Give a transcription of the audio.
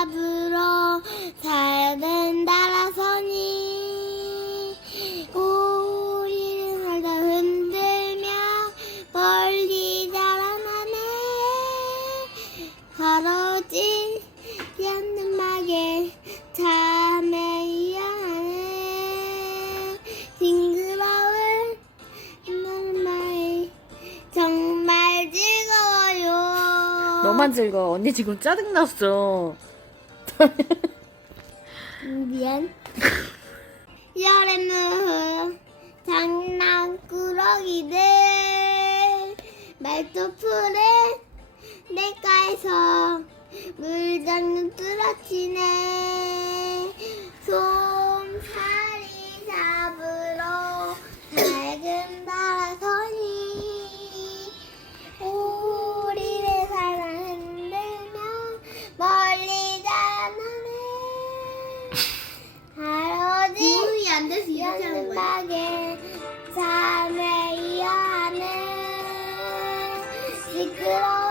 잡으러 살던 따라서니 우리는 살다 흔들며 멀리 자라나네 가로지 않는 막에 잠에 이어하네 징그러운 말 정말 즐거워요 너만 즐거워. 언니 지금 짜증났어. 미안. 여름은 장난꾸러기들 말도풀에 내가에서 물장난 뚫어지네 솜 거야. 연막에 잠에 이어하는 시끄러운